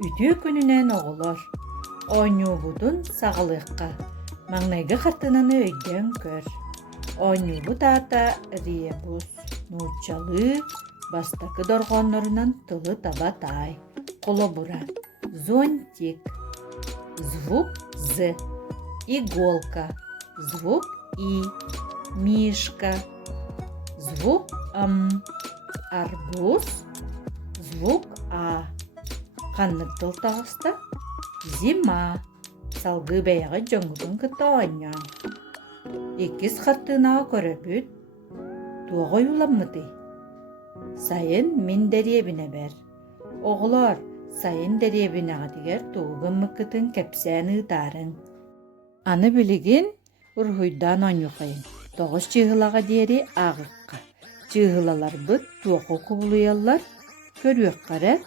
Ütü gününen oğulor. Oynubudun sağlıqqa. Mаңнайгы қартынаны өйден көр. Ойнубу тата ребус. Нучалы бастакы дорғонларынан тылы таба тай. Колобура. Зонтик. Звук З. Иголка. Звук И. Мишка. Звук М. Арбуз. Звук А. Қаннық тыл тағыста? Зима. Салгы бәйігі жоңғытын күтті ойнан. Екіз қартынаға көрөбүт. Туға юламмыды. Сайын мен дәребіне бәр. Оғылар, сайын дәребінеға дегер туғын мұқытын кәпсәні ұтарын. Аны білігін ұрғыйдан ойнуқайын. Тоғыз чығылаға дері ағыққа. Чығылалар бұд туғы құбылуялар көріөк қарар.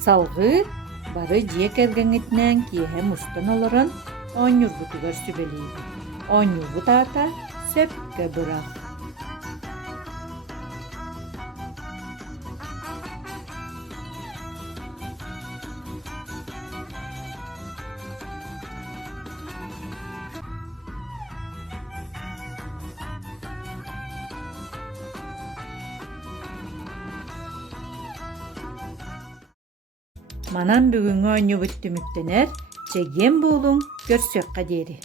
Салғы бары жек әргәңетнән киеһем устан оларын ойнюрбутугар сүбелейді. Ойнюрбут ата сөпкә бұрақ. Манан бүгінгі ойны бүттіміктенер, чеген болуң көрсөк қадері.